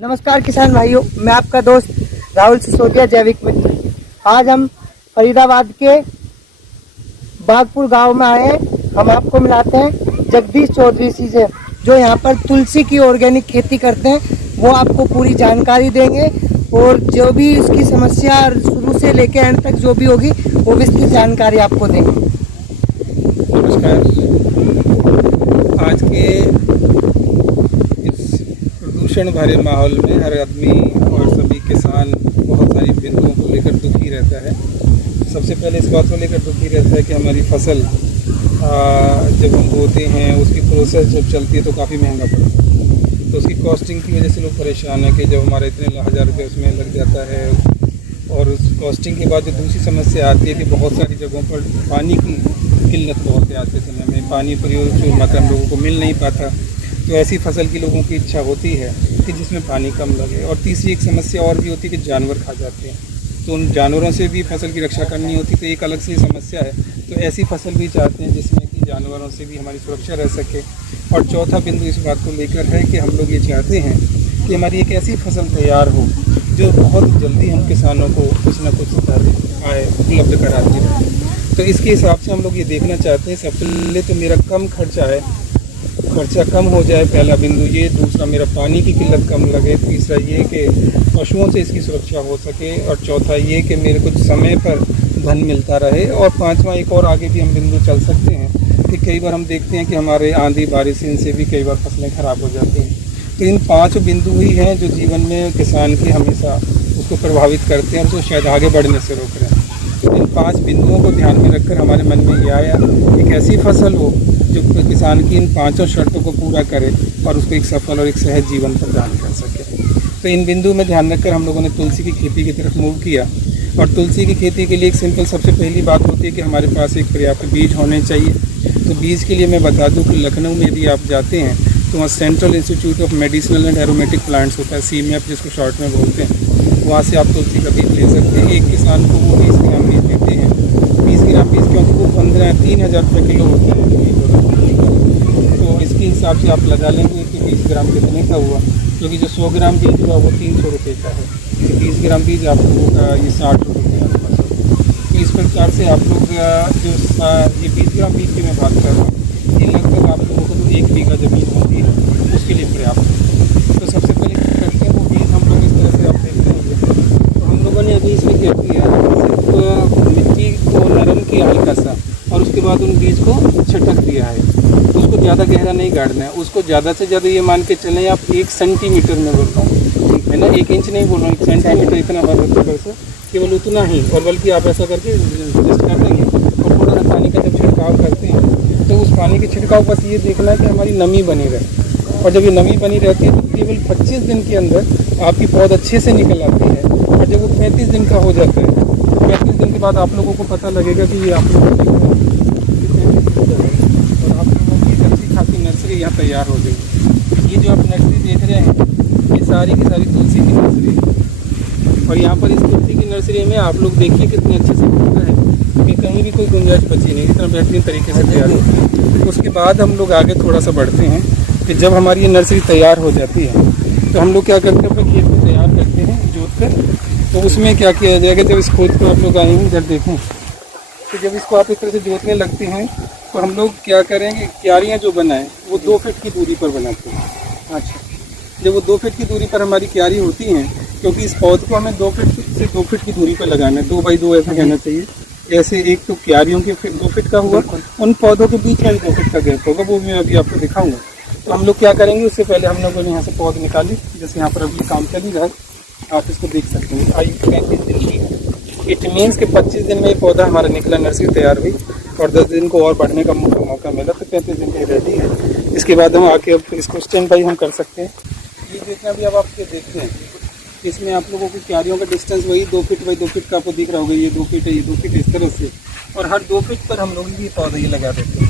नमस्कार किसान भाइयों, मैं आपका दोस्त राहुल सिसोदिया जैविक मित्र। आज हम फरीदाबाद के बागपुर गांव में आए हैं। हम आपको मिलाते हैं जगदीश चौधरी जी से, जो यहाँ पर तुलसी की ऑर्गेनिक खेती करते हैं। वो आपको पूरी जानकारी देंगे और जो भी इसकी समस्या शुरू से लेकर एंड तक जो भी होगी वो भी इसकी जानकारी आपको देंगे। नमस्कार। आज के इस प्रदूषण भरे माहौल में हर आदमी और सभी किसान बहुत सारी बिंदुओं को लेकर दुखी रहता है। सबसे पहले इस बात को लेकर दुखी रहता है कि हमारी फसल जब हम बोते हैं उसकी प्रोसेस जब चलती है तो काफ़ी महंगा पड़ता है। तो उसकी कॉस्टिंग की वजह से लोग परेशान हैं कि जब हमारे इतने 1000 रुपये उसमें लग जाता है। और उस कॉस्टिंग के बाद जो दूसरी समस्या आती है कि बहुत सारी जगहों पर पानी की किल्लत बहुत है। आज के समय में पानी प्रयोग जो मात्रा में लोगों को मिल नहीं पाता, तो ऐसी फसल की लोगों की इच्छा होती है कि जिसमें पानी कम लगे। और तीसरी एक समस्या और भी होती है कि जानवर खा जाते हैं, तो उन जानवरों से भी फसल की रक्षा करनी होती, तो एक अलग से समस्या है। तो ऐसी फसल भी चाहते हैं जिसमें कि जानवरों से भी हमारी सुरक्षा रह सके। और चौथा बिंदु इस बात को लेकर है कि हम लोग ये चाहते हैं कि हमारी एक ऐसी फसल तैयार हो जो बहुत जल्दी हम किसानों को कुछ ना कुछ आय उपलब्ध कराती है। तो इसके हिसाब से हम लोग ये देखना चाहते हैं, सबसे पहले तो मेरा कम खर्चा है, खर्चा कम हो जाए, पहला बिंदु ये। दूसरा, मेरा पानी की किल्लत कम लगे। तीसरा ये कि पशुओं से इसकी सुरक्षा हो सके। और चौथा ये कि मेरे कुछ समय पर धन मिलता रहे। और पांचवा एक और आगे भी हम बिंदु चल सकते हैं कि कई बार हम देखते हैं कि हमारे आंधी बारिश इनसे भी कई बार फसलें ख़राब हो जाती हैं। तो इन 5 बिंदु ही हैं जो जीवन में किसान के हमेशा उसको प्रभावित करते हैं और उसको शायद आगे बढ़ने से रोक रहे हैं। तो इन 5 बिंदुओं को ध्यान में रखकर हमारे मन में ये आया एक ऐसी फसल हो जो किसान की इन 5 शर्तों को पूरा करे और उसको एक सफल और एक सहज जीवन प्रदान कर सके। तो इन बिंदु में ध्यान रखकर हम लोगों ने तुलसी की खेती की तरफ मूव किया। और तुलसी की खेती के लिए एक सिंपल सबसे पहली बात होती है कि हमारे पास एक पर्याप्त बीज होने चाहिए। तो बीज के लिए मैं बता दूं कि लखनऊ में यदि आप जाते हैं तो वहाँ central institute of medicinal and aromatic plants होता है, CMAP जिसको शॉर्ट में बोलते हैं। वहाँ से आप तुलसी का बीज ले सकते हैं। एक किसान को वो 20 ग्राम बीज देते हैं। 20 ग्राम बीज क्योंकि वो 3,000 रुपये किलो होता है बीज होगा। तो इसके हिसाब से आप लगा लेंगे कि 20 ग्राम कितने का हुआ, क्योंकि जो 100 ग्राम बीज हुआ वो 300 रुपये का है। तो 20 ग्राम बीज आप लोगों का ये 60 रुपये के आसपास होगा। तो इस प्रकार से आप लोग जो ये 20 ग्राम बीज की मैं बात कर रहा हूँ, ये लगभग आप लोगों को तो 1 बीघा ज़मीन होती है उसके लिए पर्याप्त है। तो सबसे पहले क्या करते हैं, वो बीज हम लोग इस तरह से आप देखते होंगे। तो हम लोगों ने अभी इसमें क्या किया, सिर्फ मिट्टी को नरम किया हल्का सा और उसके बाद उन बीज को छिटक दिया है। उसको ज़्यादा गहरा नहीं गाड़ना है, उसको ज़्यादा से ज़्यादा ये मान के चलें आप 1 सेंटीमीटर में बोल रहा हूँ, ठीक है ना, 1 इंच नहीं बोल रहा हूँ, 1 सेंटीमीटर इतना भर से केवल उतना ही। और बल्कि आप ऐसा करके एडजस्ट कर देंगे और थोड़ा सा पानी का जब छिड़काव करते हैं तो उस पानी के छिड़काव बस ये देखना है कि हमारी नमी बनी रहे। और जब ये नमी बनी रहती है तो केवल 25 दिन के अंदर आपकी पौध अच्छे से निकल आती है। और जब वो 35 दिन का हो जाता है, 35 दिन के बाद आप लोगों को पता लगेगा कि ये आप लोगों की और आप लोगों की अच्छी खासी नर्सरी यहाँ तैयार हो गई। ये जो आप नर्सरी देख रहे हैं ये सारी की सारी तुलसी की नर्सरी है। और यहाँ पर इस तुलसी की नर्सरी में आप लोग देखिए कितने अच्छे से होता है कि कहीं भी कोई गुंजाइश बची नहीं, इतना बेहतरीन तरीके से तैयार होती है। उसके बाद हम लोग आगे थोड़ा सा बढ़ते हैं कि जब हमारी ये नर्सरी तैयार हो जाती है तो हम लोग क्या करते हैं, अपने खेत को तैयार करते हैं जोत कर। तो उसमें क्या किया जाएगा, जब इस खेत को आप लोग आएंगे इधर देखें, तो जब इसको आप इस तरह से जोतने लगते हैं तो हम लोग क्या करेंगे, क्यारियाँ जो बनाएं वो 2 फीट की दूरी पर बनाते हैं। अच्छा, जब वो 2 फीट की दूरी पर हमारी क्यारी होती हैं, क्योंकि इस पौध को हमें 2 फीट से 2 फीट की दूरी पर लगाना है, 2 बाई 2 ऐसा कहना चाहिए। ऐसे एक तो क्यारियों के 2 फीट का हुआ, उन पौधों के बीच में 2 फीट का गैप होगा, वो मैं अभी आपको दिखाऊंगा। तो हम लोग क्या करेंगे, उससे पहले हम लोगों ने यहाँ से पौध निकाली, जैसे यहाँ पर अभी काम चल ही रहा है, आप इसको देख सकते हैं। आयु 35 दिन की है। इट मीन्स कि 25 दिन में ये पौधा हमारा निकला, नर्सरी तैयार हुई और 10 दिन को और बढ़ने का मौका मिला, तो 35 दिन की रेडी है। इसके बाद हम आके अब इसको स्टैंड बाई हम कर सकते हैं। ये जितना भी अब आप देखते हैं इसमें आप लोगों की क्यारियों का डिस्टेंस वही 2 फीट बाई 2 फीट का आपको दिख रहा होगा। ये 2 फीट है, ये 2 फीट इस तरह से। और हर 2 फीट पर हम लोग ये पौधा ये लगा देते हैं।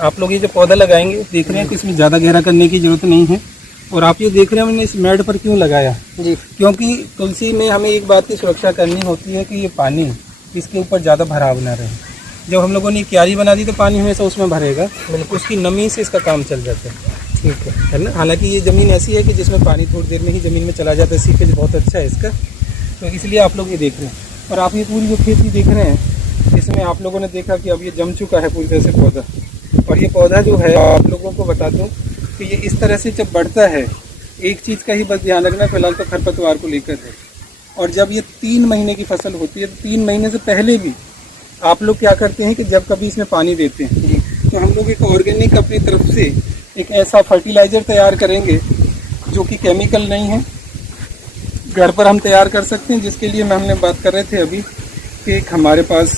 आप लोग ये जो पौधा लगाएंगे देख रहे हैं कि इसमें ज़्यादा गहरा करने की ज़रूरत नहीं है। और आप ये देख रहे हैं मैंने इस मैड पर क्यों लगाया जी, क्योंकि तुलसी में हमें एक बात की सुरक्षा करनी होती है कि ये पानी इसके ऊपर ज़्यादा भराव ना रहे। जब हम लोगों ने क्यारी बना दी तो पानी हमेशा उसमें भरेगा, उसकी नमी से इसका काम चल जाता है। ठीक है ना। हालांकि ये ज़मीन ऐसी है कि जिसमें पानी थोड़ी देर में ही ज़मीन में चला जाता है, सीपेज बहुत अच्छा है इसका, तो इसलिए आप लोग ये देख रहे हैं। और आप ये पूरी जो खेती देख रहे हैं, इसमें आप लोगों ने देखा कि अब ये जम चुका है पूरी तरह से पौधा। और ये पौधा जो है, आप लोगों को बता दूँ कि ये इस तरह से जब बढ़ता है, एक चीज़ का ही बस ध्यान रखना फिलहाल तो खरपतवार को लेकर है। और जब ये 3 महीने की फसल होती है, तो 3 महीने से पहले भी आप लोग क्या करते हैं कि जब कभी इसमें पानी देते हैं तो हम लोग एक ऑर्गेनिक अपनी तरफ से एक ऐसा फर्टिलाइज़र तैयार करेंगे जो कि केमिकल नहीं है, घर पर हम तैयार कर सकते हैं। जिसके लिए हमने बात कर रहे थे अभी कि एक हमारे पास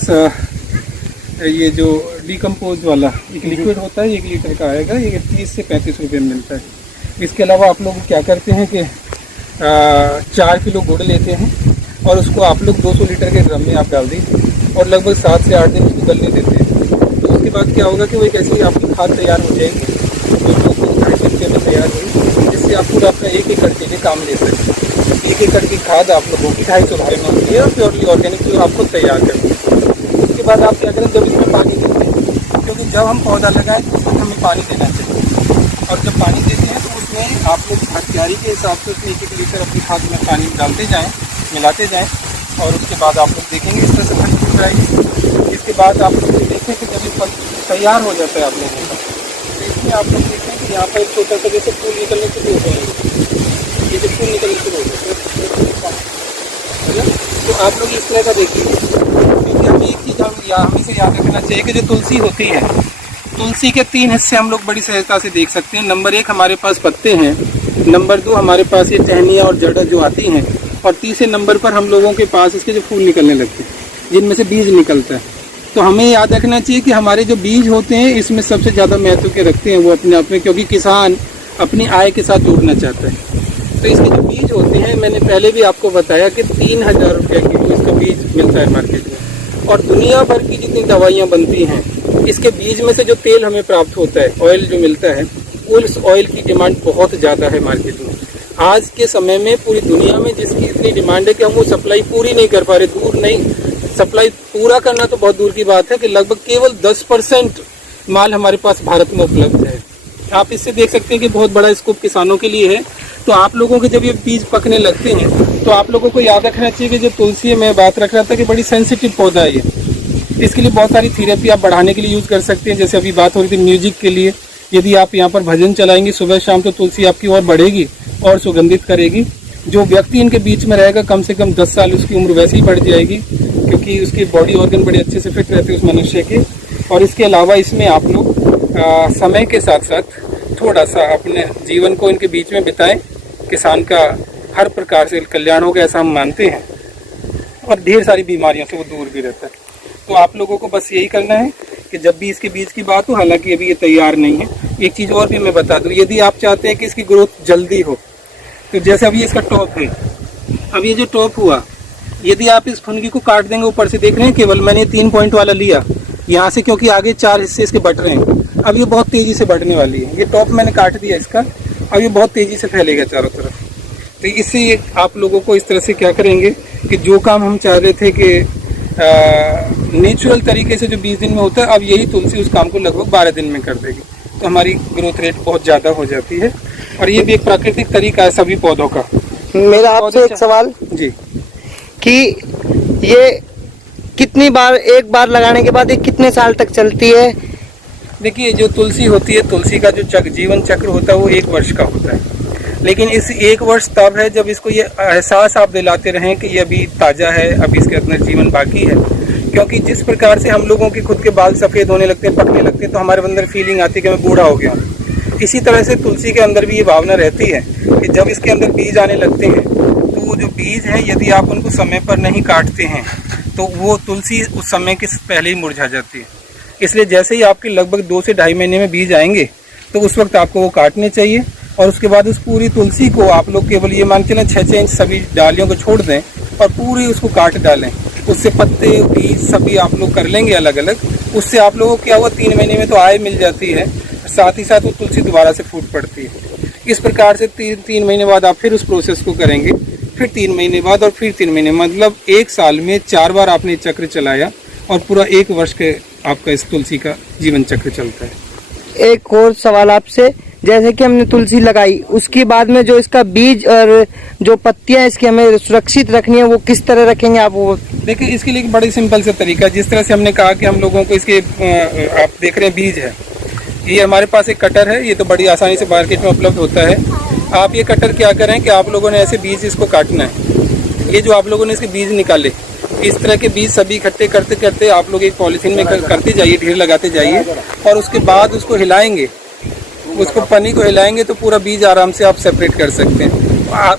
ये जो डिकम्पोज वाला एक लिक्विड होता है, 1 लीटर का आएगा, ये 30 से 35 रुपये में मिलता है। इसके अलावा आप लोग क्या करते हैं कि 4 किलो गुड़ लेते हैं और उसको आप लोग 200 लीटर के ड्रम में आप डाल दीजिए और लगभग 7 से 8 दिन उसको गलने देते हैं। तो उसके बाद क्या होगा कि वो एक ऐसी आपकी खाद तैयार हो जाएगी जो 2-2.5 घंटे में तैयार होगी, जिससे आप पूरा अपना 1 एकड़ के लिए काम ले सकते हैं। 1 एकड़ की खाद आप लोगों की 250 भाई में होती है और प्योरली ऑर्गेनिक जो आपको तैयार करते हैं। उसके बाद आप क्या करें, जब इसमें पानी देते हैं, क्योंकि जब हम पौधा लगाएं तो उसमें हमें पानी देना चाहिए। और जब पानी देते हैं तो उसमें आप लोग हथियारी के हिसाब से उसमें 1-1 लीटर अपनी खाद में पानी डालते जाएँ, मिलाते जाएँ। और उसके बाद आप लोग देखेंगे इस तरह से फल फूट जाएगी। इसके बाद आप लोग देखें कि जब ये फल तैयार हो जाता है आप लोगों का, तो इसमें आप लोग देखें कि यहाँ पर एक छोटा सा जैसे फूल निकलने शुरू हो जाएंगे, ये जो फूल निकलने शुरू हो जाते हैं, तो आप लोग इस तरह का देखिए। क्योंकि हमें एक चीज़ हमें से याद रखना चाहिए कि जो तुलसी होती है, तुलसी के 3 हिस्से हम लोग बड़ी सहजता से देख सकते हैं। नंबर 1 हमारे पास पत्ते हैं, नंबर 2 हमारे पास ये टहनियाँ और जड़ जो आती हैं, और तीसरे नंबर पर हम लोगों के पास इसके जो फूल निकलने लगते हैं, जिनमें से बीज निकलता है। तो हमें याद रखना चाहिए कि हमारे जो बीज होते हैं इसमें सबसे ज़्यादा महत्व के रखते हैं वो अपने आप में, क्योंकि किसान अपनी आय के साथ जोड़ना चाहता है। तो इसके जो बीज होते हैं, मैंने पहले भी आपको बताया कि 3000 रुपये किलो इसका बीज मिलता है मार्केट में। और दुनिया भर की जितनी दवाइयाँ बनती हैं, इसके बीज में से जो तेल हमें प्राप्त होता है, ऑयल जो मिलता है, उस ऑयल की डिमांड बहुत ज़्यादा है मार्केट में। आज के समय में पूरी दुनिया में जिसकी इतनी डिमांड है कि हम वो सप्लाई पूरी नहीं कर पा रहे। दूर नहीं, सप्लाई पूरा करना तो बहुत दूर की बात है कि लगभग केवल 10% माल हमारे पास भारत में उपलब्ध है। आप इससे देख सकते हैं कि बहुत बड़ा स्कोप किसानों के लिए है। तो आप लोगों के जब ये बीज पकने लगते हैं तो आप लोगों को याद रखना चाहिए कि जो तुलसी है, मैं बात रख रहा था कि बड़ी सेंसिटिव पौधा है ये। इसके लिए बहुत सारी थेरेपी आप बढ़ाने के लिए यूज़ कर सकते हैं। जैसे अभी बात हो रही थी म्यूजिक के लिए, यदि आप यहाँ पर भजन चलाएंगे सुबह शाम तो तुलसी आपकी और बढ़ेगी और सुगंधित करेगी। जो व्यक्ति इनके बीच में रहेगा कम से कम 10 साल उसकी उम्र वैसे ही बढ़ जाएगी, क्योंकि उसकी बॉडी ऑर्गन बड़े अच्छे से फिट रहते हैं उस मनुष्य के। और इसके अलावा इसमें आप लोग समय के साथ साथ थोड़ा सा अपने जीवन को इनके बीच में बिताएं। किसान का हर प्रकार से कल्याण होगा ऐसा हम मानते हैं, और ढेर सारी बीमारियों से वो दूर भी रहता है। तो आप लोगों को बस यही करना है कि जब भी इसके बीज की बात हो, हालांकि अभी ये तैयार नहीं है, एक चीज़ और भी मैं बता दूं, यदि आप चाहते हैं कि इसकी ग्रोथ जल्दी हो, तो जैसे अभी इसका टॉप है, अब ये जो टॉप हुआ, यदि आप इस फुनगी को काट देंगे ऊपर से, देख रहे हैं केवल मैंने 3 पॉइंट वाला लिया यहाँ से, क्योंकि आगे 4 हिस्से इसके बढ़ रहे हैं। अब ये बहुत तेज़ी से बढ़ने वाली है। ये टॉप मैंने काट दिया इसका, अब ये बहुत तेज़ी से फैलेगा चारों तरफ। तो इससे ये आप लोगों को इस तरह से क्या करेंगे कि जो काम हम चाह रहे थे कि नेचुरल तरीके से जो 20 दिन में होता है, अब यही तुलसी उस काम को लगभग 12 दिन में कर देगी। तो हमारी ग्रोथ रेट बहुत ज़्यादा हो जाती है, और ये भी एक प्राकृतिक तरीका है सभी पौधों का। मेरा आपसे एक सवाल जी, कि ये कितनी बार, एक बार लगाने के बाद ये कितने साल तक चलती है? देखिए, जो तुलसी होती है, तुलसी का जो जीवन चक्र होता है वो 1 वर्ष का होता है। लेकिन इस 1 वर्ष तब है जब इसको ये एहसास आप दिलाते रहें कि ये अभी ताज़ा है, अभी इसके अंदर जीवन बाकी है। क्योंकि जिस प्रकार से हम लोगों के खुद के बाल सफ़ेद होने लगते हैं, पकने लगते हैं, तो हमारे अंदर फीलिंग आती है कि मैं बूढ़ा हो गया हूँ। इसी तरह से तुलसी के अंदर भी ये भावना रहती है कि जब इसके अंदर बीज आने लगते हैं, तो वो जो बीज हैं, यदि आप उनको समय पर नहीं काटते हैं तो वो तुलसी उस समय के पहले ही मुरझा जाती है। इसलिए जैसे ही आपके लगभग 2 से ढाई महीने में बीज आएंगे, तो उस वक्त आपको वो काटने चाहिए। और उसके बाद उस पूरी तुलसी को आप लोग केवल ये मान के ना 6-6 इंच सभी डालियों को छोड़ दें और पूरी उसको काट डालें। उससे पत्ते बीज सभी आप लोग कर लेंगे अलग अलग। उससे आप लोगों को क्या हुआ, 3 महीने में तो आय मिल जाती है, साथ ही साथ वो तुलसी दोबारा से फूट पड़ती है। इस प्रकार से 3 महीने बाद आप फिर उस प्रोसेस को करेंगे, फिर 3 महीने बाद और फिर 3 महीने, मतलब 1 साल में 4 बार आपने चक्र चलाया और पूरा 1 वर्ष के आपका इस तुलसी का जीवन चक्र चलता है। एक और सवाल आपसे, जैसे कि हमने तुलसी लगाई, उसके बाद में जो इसका बीज और जो पत्तियां इसकी हमें सुरक्षित रखनी है, वो किस तरह रखेंगे आप? वो देखिए, इसके लिए एक बड़ी सिंपल सा तरीका, जिस तरह से हमने कहा कि हम लोगों को इसके आप देख रहे हैं बीज है, ये हमारे पास एक कटर है, ये तो बड़ी आसानी से मार्केट में उपलब्ध होता है। आप ये कटर क्या करें कि आप लोगों ने ऐसे बीज इसको काटना है। ये जो आप लोगों ने इसके बीज निकाले, इस तरह के बीज सभी इकट्ठे करते करते आप लोग एक पॉलीथीन में करते जाइए, ढेर लगाते जाइए, और उसके बाद उसको हिलाएंगे, उसको पन्नी को हिलाएंगे तो पूरा बीज आराम से आप सेपरेट कर सकते हैं।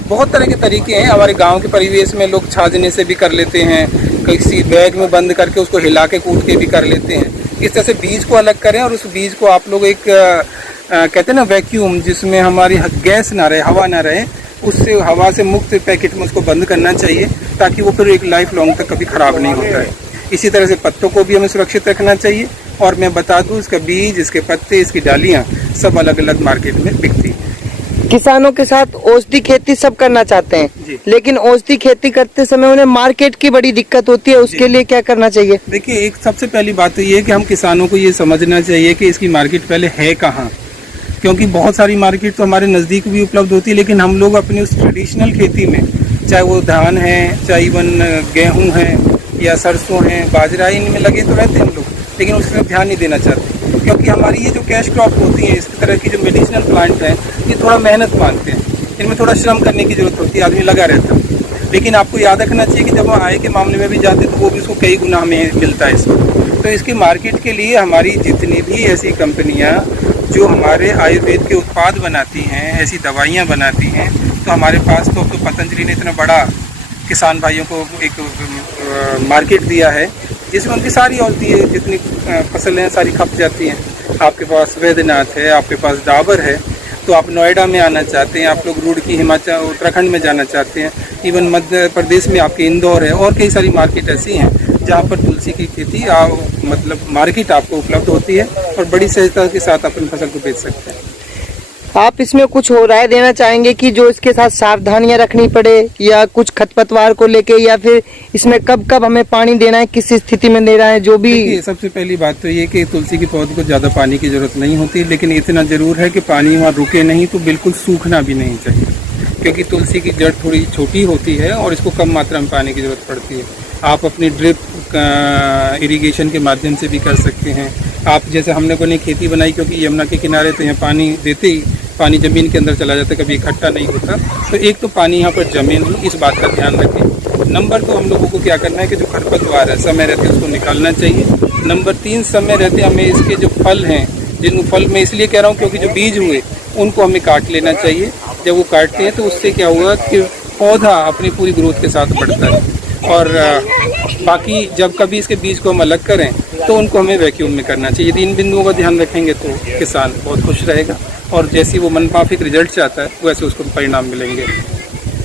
बहुत तरह के तरीके हैं। हमारे गांव के परिवेश में लोग छाजने से भी कर लेते हैं, किसी बैग में बंद करके उसको हिला के कूट के भी कर लेते हैं। इस तरह से बीज को अलग करें और उस बीज को आप लोग एक कहते हैं ना वैक्यूम, जिसमें हमारी गैस ना रहे, हवा ना रहे, उससे हवा से मुक्त पैकेट में उसको बंद करना चाहिए, ताकि वो फिर एक लाइफ लॉन्ग तक कभी ख़राब नहीं होता है। इसी तरह से पत्तों को भी हमें सुरक्षित रखना चाहिए। और मैं बता दूं, इसका बीज, इसके पत्ते, इसकी डालियाँ सब अलग अलग मार्केट में बिकती हैं। किसानों के साथ औषधि खेती सब करना चाहते हैं, लेकिन औषधि खेती करते समय उन्हें मार्केट की बड़ी दिक्कत होती है, उसके लिए क्या करना चाहिए? देखिए, एक सबसे पहली बात तो ये है कि हम किसानों को ये समझना चाहिए कि इसकी मार्केट पहले है कहाँ, क्योंकि बहुत सारी मार्केट तो हमारे नज़दीक भी उपलब्ध होती है, लेकिन हम लोग अपनी उस ट्रेडिशनल खेती में, चाहे वो धान है, चाहे इवन गेहूँ है या सरसों है, बाजरा, इनमें लगे तो रहते हैं हम लोग, लेकिन उस तरफ ध्यान नहीं देना चाहते, क्योंकि हमारी ये जो कैश क्रॉप होती है, इस तरह की जो मेडिसिनल प्लांट हैं, ये थोड़ा मेहनत मांगते हैं, इनमें थोड़ा श्रम करने की जरूरत होती है, आदमी लगा रहता है। लेकिन आपको याद रखना चाहिए कि जब हम आय के मामले में भी जाते हैं तो वो भी उसको कई गुना हमें मिलता है इसको। तो इसकी मार्केट के लिए हमारी जितनी भी ऐसी कंपनियां जो हमारे आयुर्वेद के उत्पाद बनाती हैं, ऐसी दवाइयाँ बनाती हैं, तो हमारे पास तो पतंजलि ने इतना बड़ा किसान भाइयों को एक मार्केट दिया है, जिसमें उनकी सारी औषधि जितनी फसलें सारी खप जाती हैं। आपके पास वैद्यनाथ है, आपके पास डाबर है, तो आप नोएडा में आना चाहते हैं, आप लोग रुड़की हिमाचल उत्तराखंड में जाना चाहते हैं, इवन मध्य प्रदेश में आपके इंदौर है, और कई सारी मार्केट ऐसी हैं जहाँ पर तुलसी की खेती मतलब मार्केट आपको उपलब्ध होती है, और बड़ी सहजता के साथ अपनी फसल को बेच सकते हैं। आप इसमें कुछ और राय देना चाहेंगे कि जो इसके साथ सावधानियां रखनी पड़े, या कुछ खरपतवार को लेके, या फिर इसमें कब कब हमें पानी देना है, किस स्थिति में देना है, जो भी? सबसे पहली बात तो ये कि तुलसी के पौधे को ज़्यादा पानी की ज़रूरत नहीं होती, लेकिन इतना ज़रूर है कि पानी वहाँ रुके नहीं, तो बिल्कुल सूखना भी नहीं चाहिए, क्योंकि तुलसी की जड़ थोड़ी छोटी होती है और इसको कम मात्रा में पानी की ज़रूरत पड़ती है। आप अपनी ड्रिप इरिगेशन के माध्यम से भी कर सकते हैं। आप जैसे हमने को नहीं खेती बनाई, क्योंकि यमुना के किनारे तो यहाँ पानी देते ही पानी ज़मीन के अंदर चला जाता है, कभी इकट्ठा नहीं होता। तो एक तो पानी यहाँ पर जमे नहीं, इस बात का ध्यान रखें। नंबर 2, हम लोगों को क्या करना है कि जो खरपतवार है समय रहते उसको निकालना चाहिए। नंबर 3, समय रहते हमें इसके जो फल हैं, जिन फल मैं इसलिए कह रहा हूँ क्योंकि जो बीज हुए उनको हमें काट लेना चाहिए। जब वो काटते हैं तो उससे क्या हुआ कि पौधा अपनी पूरी ग्रोथ के साथ बढ़ता है। और बाकी जब कभी इसके बीज को हम अलग करें तो उनको हमें वैक्यूम में करना चाहिए। यदि इन बिंदुओं का ध्यान रखेंगे तो किसान बहुत खुश रहेगा, और जैसी वो मनमाफिक रिजल्ट चाहता है वैसे उसको परिणाम मिलेंगे।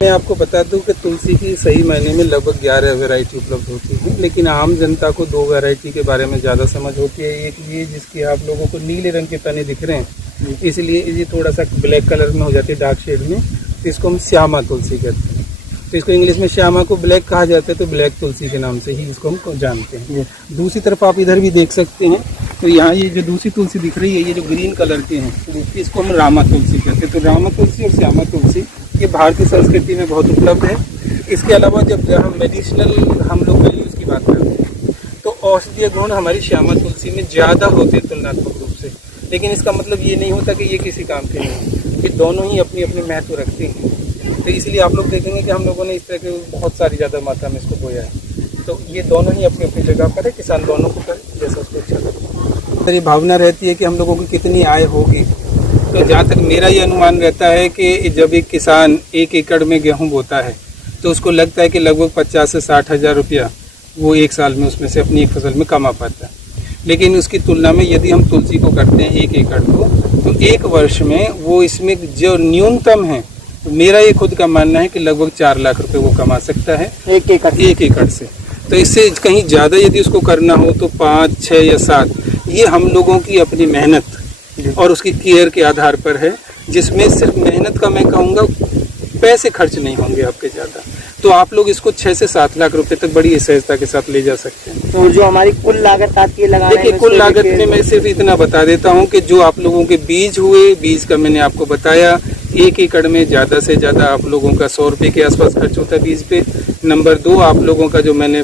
मैं आपको बता दूं कि तुलसी की सही मायने में लगभग 11 वैरायटी उपलब्ध होती है, लेकिन आम जनता को 2 वैरायटी के बारे में ज़्यादा समझ होती है। एक ये जिसकी आप लोगों को नीले रंग के तने दिख रहे हैं, इसलिए ये थोड़ा सा ब्लैक कलर में हो जाती है, डार्क शेड में, तो इसको हम श्यामा तुलसी कहते हैं। तो इसको इंग्लिश में श्यामा को ब्लैक कहा जाता है, तो ब्लैक तुलसी के नाम से ही इसको हम जानते हैं। दूसरी तरफ आप इधर भी देख सकते हैं, तो यहाँ ये जो दूसरी तुलसी दिख रही है, ये जो ग्रीन कलर के हैं, इसको हम रामा तुलसी कहते हैं। तो रामा तुलसी और श्यामा तुलसी ये भारतीय संस्कृति में बहुत उपलब्ध है। इसके अलावा जब हम मेडिसिनल हम लोग वैल्यूज़ की बात करते हैं, तो औषधीय गुण हमारी श्यामा तुलसी में ज़्यादा होते हैं तुलनात्मक रूप से, लेकिन इसका मतलब ये नहीं होता कि ये किसी काम के नहीं, ये दोनों ही अपनी अपनी महत्व रखते हैं। तो इसलिए आप लोग देखेंगे कि हम लोगों ने इस तरह के बहुत सारी ज़्यादा मात्रा में इसको बोया है। तो ये दोनों ही अपनी अपनी जगह पर है, किसान दोनों को करे जैसा उसको अच्छा लगे। मेरी भावना रहती है कि हम लोगों की कितनी आय होगी, तो जहाँ तक मेरा ये अनुमान रहता है कि जब एक किसान 1 एकड़ में गेहूँ बोता है तो उसको लगता है कि लगभग 50 से 60 हज़ार रुपया वो एक साल में उसमें से अपनी एक फसल में कमा पाता है। लेकिन उसकी तुलना में यदि हम तुलसी को करते हैं 1 एकड़ को, तो 1 वर्ष में वो इसमें जो न्यूनतम है, तो मेरा ये खुद का मानना है कि लगभग 4 लाख रुपए वो कमा सकता है 1 एकड़ से। तो इससे कहीं ज़्यादा यदि उसको करना हो तो 5, 6 या 7, ये हम लोगों की अपनी मेहनत और उसकी केयर के आधार पर है, जिसमें सिर्फ मेहनत का मैं कहूँगा पैसे खर्च नहीं होंगे आपके ज़्यादा। तो आप लोग इसको 6 से 7 लाख रुपए तक बड़ी सहजता के साथ ले जा सकते हैं। तो जो हमारी कुल लागत आती है लगाने देखिए, में, कुल लागत में मैं सिर्फ इतना बता देता हूँ कि जो आप लोगों के बीज हुए, बीज का मैंने आपको बताया, 1 एकड़ में ज़्यादा से ज़्यादा आप लोगों का 100 रुपये के आसपास खर्च होता है बीज पे। नंबर 2, आप लोगों का जो मैंने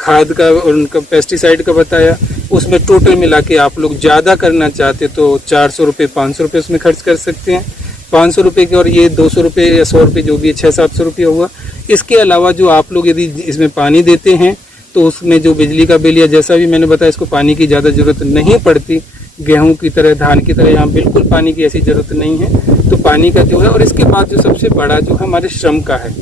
खाद का और उनका पेस्टिसाइड का बताया, उसमें टोटल मिला के आप लोग ज़्यादा करना चाहते तो 400 रुपये 500 रुपये उसमें खर्च कर सकते हैं। 500 रुपये के, और ये 200 रुपये या 100 रुपये जो भी है 600-700 रुपये हुआ। इसके अलावा जो आप लोग यदि इसमें पानी देते हैं तो उसमें जो बिजली का बिल या जैसा भी मैंने बताया, इसको पानी की ज़्यादा ज़रूरत नहीं पड़ती। गेहूं की तरह, धान की तरह यहाँ बिल्कुल पानी की ऐसी ज़रूरत नहीं है। तो पानी का जो है, और इसके बाद जो सबसे बड़ा जो हमारे श्रम का है,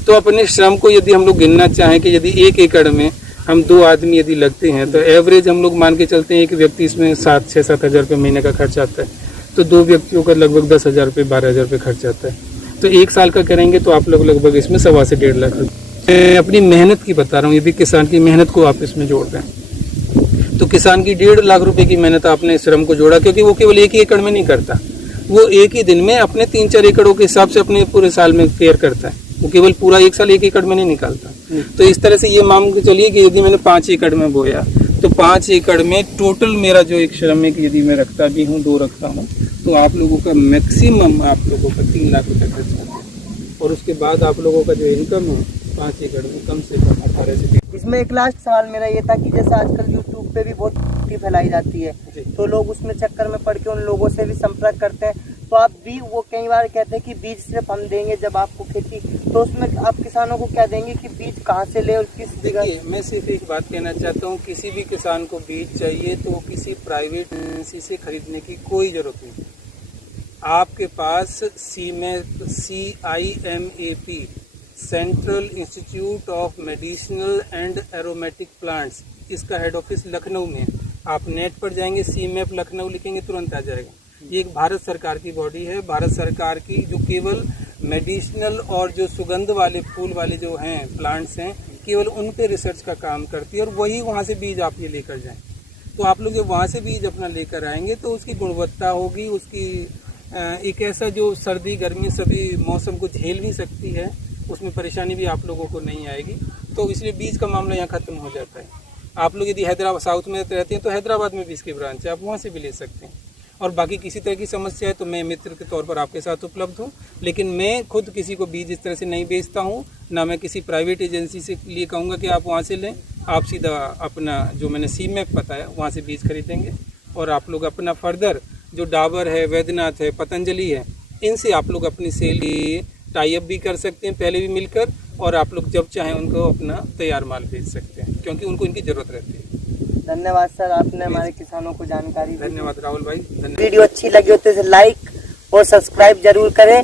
तो अपने श्रम को यदि हम लोग गिनना चाहें कि यदि 1 एकड़ में हम 2 आदमी यदि लगते हैं तो एवरेज हम लोग मान के चलते हैं एक व्यक्ति इसमें 6-7 हज़ार रुपये महीने का खर्च आता है। तो 2 व्यक्तियों का लगभग 10,000 रुपये 12,000 रुपये खर्च आता है। तो 1 साल का करेंगे तो आप लोग लगभग इसमें 1.25 से 1.5 लाख रुपये। मैं अपनी मेहनत की बता रहा हूँ, यदि किसान की मेहनत को आप इसमें जोड़ दें तो किसान की 1.5 लाख रुपए की मेहनत आपने श्रम को जोड़ा, क्योंकि वो केवल 1 ही एकड़ में नहीं करता, वो एक ही दिन में अपने 3-4 एकड़ों के हिसाब से अपने पूरे साल में फेयर करता है। वो केवल पूरा 1 साल 1 एकड़ में नहीं निकालता। तो इस तरह से ये मान के चलिए कि यदि मैंने 5 एकड़ में बोया तो 5 एकड़ में टोटल मेरा जो एक श्रमिक यदि मैं रखता भी हूँ, 2 रखता हूँ, तो आप लोगों का मैक्सिमम आप लोगों का 3 लाख रुपये खर्च आता है। और उसके बाद आप लोगों का जो इनकम है 5 एकड़ में कम से कम 18 से 20। इसमें एक लास्ट सवाल मेरा ये था कि जैसे आजकल यूट्यूब पे भी बहुत त्रुटि फैलाई जाती है, तो लोग उसमें चक्कर में पड़ के उन लोगों से भी संपर्क करते हैं। तो आप भी, वो कई बार कहते हैं कि बीज सिर्फ हम देंगे जब आपको खेती, तो उसमें आप किसानों को क्या देंगे कि बीज कहाँ से ले और किस जगह? देखिए, मैं सिर्फ एक बात कहना चाहता हूँ, किसी भी किसान को बीज चाहिए तो किसी प्राइवेट एजेंसी से खरीदने की कोई जरूरत नहीं। आपके पास CIMAP central institute of medicinal and aromatic plants, इसका हेड ऑफिस लखनऊ में है। आप नेट पर जाएंगे, CMAP लखनऊ लिखेंगे, तुरंत आ जाएगा। ये एक भारत सरकार की बॉडी है, भारत सरकार की, जो केवल मेडिसिनल और जो सुगंध वाले फूल वाले जो हैं प्लांट्स हैं, केवल उन पे रिसर्च का काम करती है। और वही वहाँ से बीज आप ये लेकर जाएं, तो आप लोग जब वहाँ से बीज अपना लेकर आएंगे तो उसकी गुणवत्ता होगी, उसकी एक ऐसा जो सर्दी गर्मी सभी मौसम को झेल भी सकती है, उसमें परेशानी भी आप लोगों को नहीं आएगी। तो इसलिए बीज का मामला यहाँ खत्म हो जाता है। आप लोग यदि हैदराबाद साउथ में रहते हैं तो हैदराबाद में भी इसकी ब्रांच है, आप वहाँ से भी ले सकते हैं। और बाकी किसी तरह की समस्या है तो मैं मित्र के तौर पर आपके साथ उपलब्ध हूँ, लेकिन मैं खुद किसी को बीज इस तरह से नहीं बेचता हूँ, ना मैं किसी प्राइवेट एजेंसी से लिए कहूँगा कि आप वहाँ से लें। आप सीधा अपना जो मैंने CMAP बताया वहाँ से बीज खरीदेंगे, और आप लोग अपना फर्दर जो डाबर है, वैद्यनाथ है, पतंजलि है, इनसे आप लोग अपनी सेल टाई अप भी कर सकते हैं पहले भी मिलकर, और आप लोग जब चाहें उनको अपना तैयार माल भेज सकते हैं, क्योंकि उनको इनकी ज़रूरत रहती है। धन्यवाद सर, आपने हमारे किसानों को जानकारी दी। धन्यवाद राहुल भाई, धन्यवाद। वीडियो अच्छी लगी हो तो इसे लाइक और सब्सक्राइब जरूर करें।